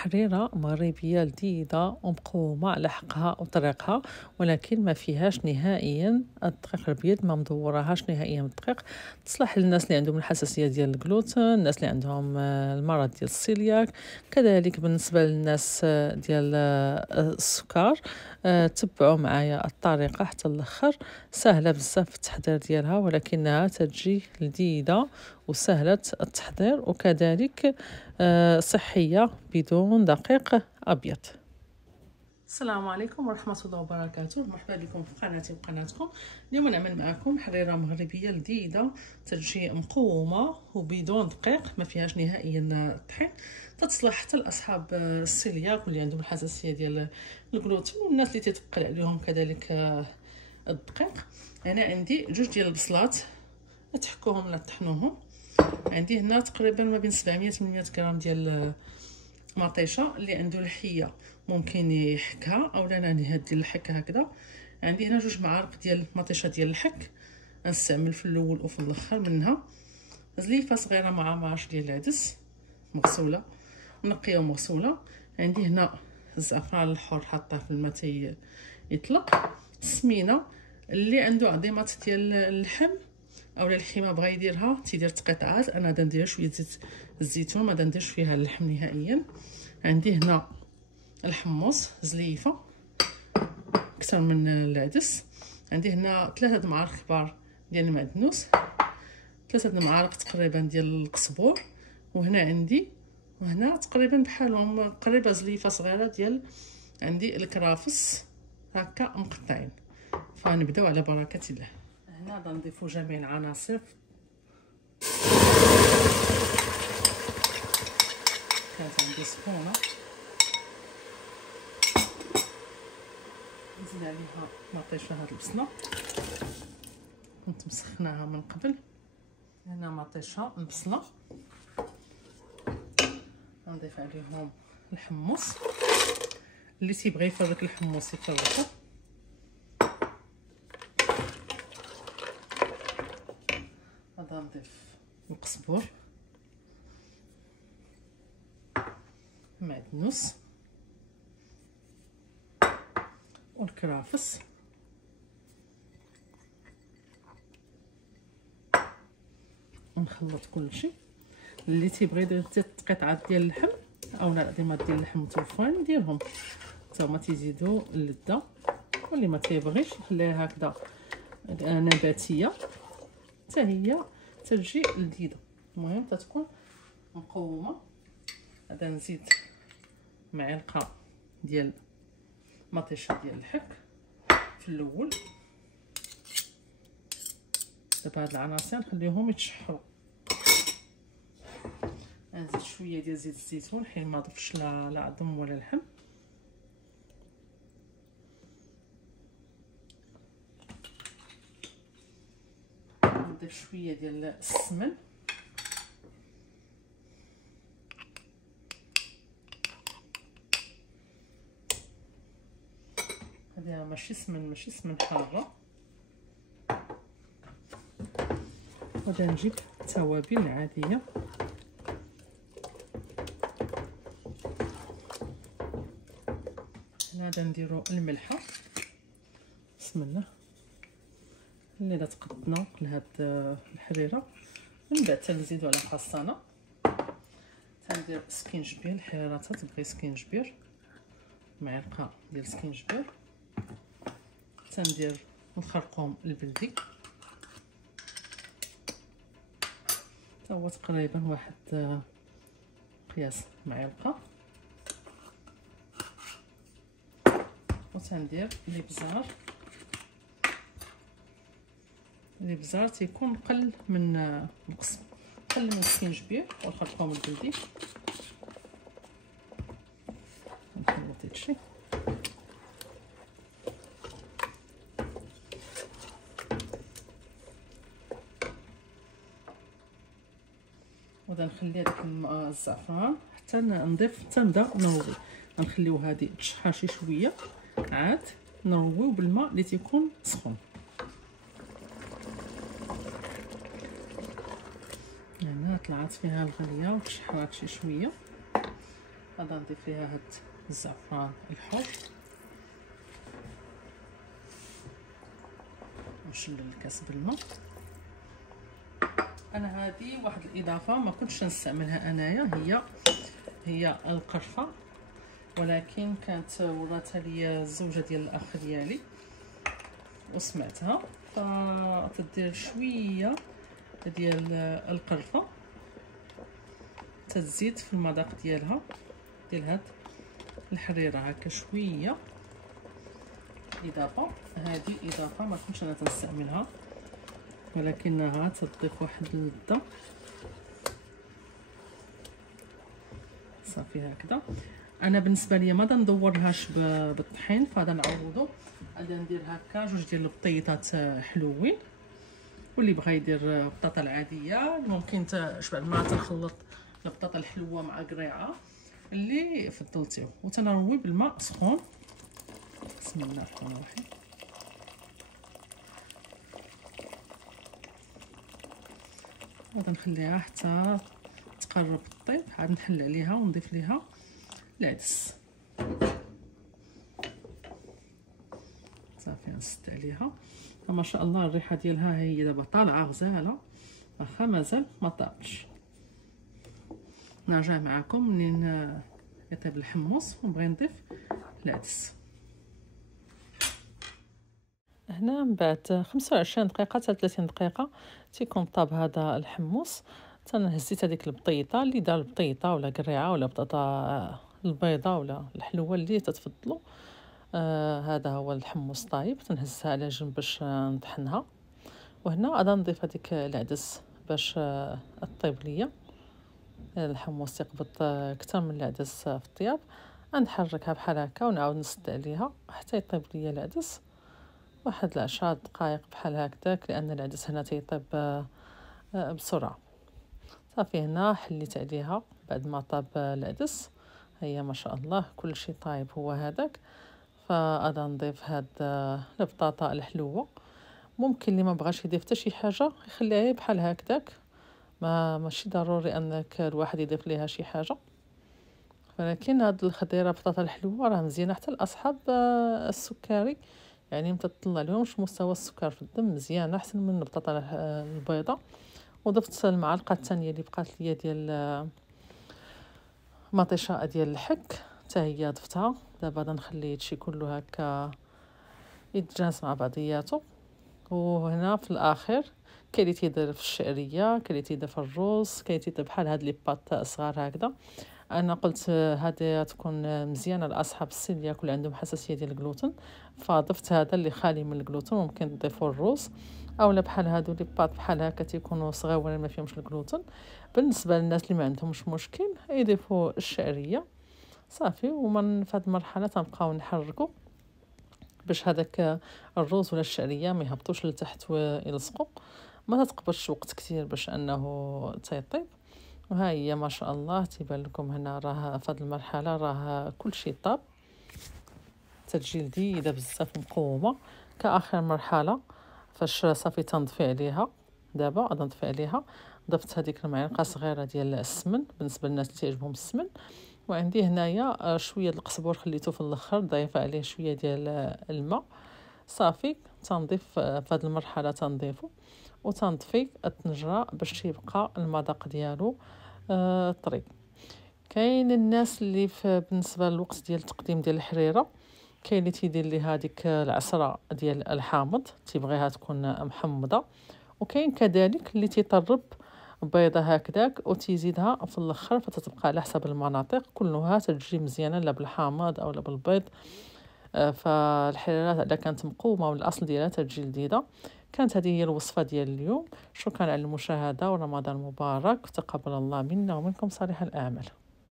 حريرة مغربية لذيذة ومقومة على حقها وطريقها، ولكن ما فيهاش نهائيا الدقيق الأبيض، ما مدورهاش نهائيا بالدقيق. تصلح للناس اللي عندهم الحساسية ديال الجلوتين، الناس اللي عندهم المرض ديال السيلياك، كذلك بالنسبة للناس ديال السكر. تبعوا معايا الطريقة حتى الاخر، سهلة بزاف في التحضير ديالها، ولكنها تجي لذيذة وسهلة التحضير، وكذلك صحية بدون دقيق أبيض. السلام عليكم ورحمة الله وبركاته، مرحبا بكم في قناتي وقناتكم. اليوم نعمل معكم حريرة مغربية لذيذة تجي مقومة وبدون دقيق، ما فيهاش نهائيا الطحين، تتصلح حتى لاصحاب السيلياك واللي عندهم الحساسية ديال الجلوتين والناس اللي تتقل عليهم كذلك الدقيق. انا عندي جوج ديال البصلات، تحكوهم ولا طحنوهم. عندي هنا تقريبا ما بين 700 800 غرام ديال مطيشه، اللي عنده لحيه ممكن يحكها او لا نهدي الحك هكذا. عندي هنا جوج معالق ديال مطيشه ديال الحك، غنستعمل في الاول وفي الاخر منها. زليفه صغيره مع مارش ديال العدس مغسوله منقيه ومغسوله. عندي هنا الزعفران الحر حاطاه في الماء يطلق. السمينه اللي عنده عظيمات ديال اللحم اولا الحمى بغا يديرها تيدير تقطعات، انا غندير شويه زيت الزيتون، ما غنديرش فيها اللحم نهائيا. عندي هنا الحمص زليفه اكثر من العدس. عندي هنا 3 معالق كبار ديال المعدنوس، 3 معالق تقريبا ديال القزبور، وهنا عندي وهنا تقريبا بحالهم قريبه زليفه صغيره ديال عندي الكرافس هكا مقطعين. فنبداو على بركه الله. هنا غنضيفوا جميع العناصر. كانت عندي سخونه، نزيد عليها مطيشه هاد البصله كنت مسخناها من قبل. هنا مطيشه البصله، غنضيف عليهم الحمص، اللي تيبغي يفرك الحمص يفركو. غنضيف القزبور، معدنوس والكرافس، ونخلط كلشي. اللي تيبغي يدير حتى قطعات ديال اللحم او عظيمات ديال اللحم متوفرين يديرهم حتى هما تيزيدوا اللذه، واللي ما تيبغيش يخليها هكذا نباتيه حتى هي تجي لذيذه. المهم تتكون مقومه. هذا نزيد معلقه ديال مطيشه ديال الحك في الاول. دابا هاد العناصر نخليهم يتشحروا. نزيد شويه ديال زيت الزيتون حيت ما ضفتش لا عظم ولا لحم. نضيف شويه ديال السمن، هذا ماشي سمن حاره. غادي نجيب التوابل العاديه، هنا غادي نديرو الملحه. بسم الله. اللي لا تقدنا لهاد الحريره، من بعد تنزيدو على خاصنا. تندير سكينجبير، الحريره تتبغي سكينجبير، معلقه ديال سكينجبير. تندير الخرقوم البلدي تا هو تقريبا واحد قياس معلقه. وتندير الابزار تيكون قل من القسم، قل من السكينجبير والخرقوم البلدي. نخلط هادشي وغادي نخلي هذاك الزعفران حتى نضيف حتى نبدا نروي. غنخليو هذه تشحر شي شويه، عاد نرويو بالماء اللي تيكون سخون. هنا طلعت فيها الغليه وتشحرات شي شويه. غادي نضيف ليها هاد الزعفران الحر ونشلل الكاس بالماء. انا هذه واحد الاضافه ما كنتش نستعملها انايا، هي القرفه، ولكن كانت وراتها لي الزوجه ديال الاخ ديالي وسمعتها، فتدير شويه ديال القرفه تزيد في المذاق ديالها، ديال هاد الحريره هكا شويه اضافه. هذه اضافه ما كنتش انا تنستعملها، ولكنها تضيف واحد اللذه. صافي هكذا. انا بالنسبه لي ما ندورهاش بالطحين، فهذا نعوضو غادي ندير هكا جوج ديال البطيطات حلوين، واللي بغى يدير البطاطا العاديه ممكن بعد ما تنخلط البطاطا الحلوه مع قريعه اللي فضلتيه، وتنروي بالماء سخون. بسم الله الرحمن الرحيم. غادي نخليها حتى تقرب الطيب، عاد نحل عليها ونضيف ليها العدس. صافي نسد عليها. ما شاء الله الريحه ديالها هي دابا طالعه غزاله، واخا مازال ما طابتش. نرجع معكم منين يطيب الحمص ونبغي نضيف العدس. هنا من بعد 25 دقيقه حتى 30 دقيقه تيكون طاب هذا الحمص. هزيت هذيك البطيطه اللي دار البطيطه ولا قريعه ولا بطاطا البيضه ولا الحلوه اللي تتفضلوا. هذا هو الحمص طايب، تنهزها على جنب باش نطحنها. وهنا غادي نضيف هذيك العدس باش طيب ليا. الحمص يقبض كتر من العدس في الطياب. نحركها بحال هكا ونعاود نسد عليها حتى يطيب ليا العدس واحد 10 دقائق بحال هكذاك، لان العدس هنا تيطيب بسرعه. صافي هنا حليت عليها بعد ما طاب العدس. هي ما شاء الله كل شيء طايب هو هذاك. فغادي نضيف هاد البطاطا الحلوه. ممكن اللي ما بغاش يضيف حتى شي حاجه يخليها بحال هكذاك، ماشي ضروري انك الواحد يضيف ليها شي حاجه. ولكن هاد الخضيره بطاطا الحلوه راه مزيانه حتى لاصحاب السكري، يعني ما تطلع لهمش مستوى السكر في الدم، مزيانه احسن من البطاطا البيضاء. وضفت المعلقه الثانيه اللي بقات ليا ديال مطيشه ديال الحك حتى هي ضفتها. دابا غادي نخلي هادشي كله هكا يتجانس مع بعضياته. وهنا في الاخر كاين اللي تيدير في الشعريه، كاين اللي تيدير في الروز، كاين تيدير بحال هاد لي باط صغار هكذا. انا قلت هذه تكون مزيانه لاصحاب السيلياك اللي عندهم حساسيه ديال الجلوتين، فضفت هذا اللي خالي من الجلوتين. ممكن تضيفوا الروز اولا بحال هادو لي باط بحال هكا تيكونوا صغيورين ما فيهمش الجلوتين. بالنسبه للناس اللي ما عندهمش مشكل يضيفوا الشعريه. صافي. ومن في هذه المرحله تنبقاو نحركوا باش هذاك الروز ولا الشعريه ما يهبطوش لتحت ويلصقوا. ما تتقبلش وقت كثير باش انه تيطيب. وها هي ما شاء الله تيبان لكم هنا راه في هذه المرحله راه كل شيء طاب، تتجي لذيذه بزاف مقومه. كاخر مرحله فاش صافي تنضفي عليها. دابا غادي نضيف عليها، ضفت هذيك المعلقه صغيره ديال السمن بالنسبه للناس اللي تعجبهم السمن. وعندي هنايا شويه القزبر خليته في الاخر، ضايفه عليه شويه ديال الماء. صافي تنضيف في هذه المرحله تنضيفو وتنطفي الطنجره باش يبقى المذاق ديالو طري. كاين الناس اللي بالنسبه للوقت ديال التقديم ديال الحريره كاين اللي تيدير لي هذيك العصره ديال الحامض تيبغيها تكون محمضه، وكاين كذلك اللي تيطرب بيضه هكذاك وتيزيدها في الاخر فتتبقى على حسب المناطق كلها تجي مزيانه لا بالحامض او لا بالبيض. فالحريرات اذا كانت مقومه والاصل ديالها تجي لذيذه. كانت هذه هي الوصفه ديال اليوم. شكرا على المشاهده ورمضان مبارك، تقبل الله منا ومنكم صالح الاعمال.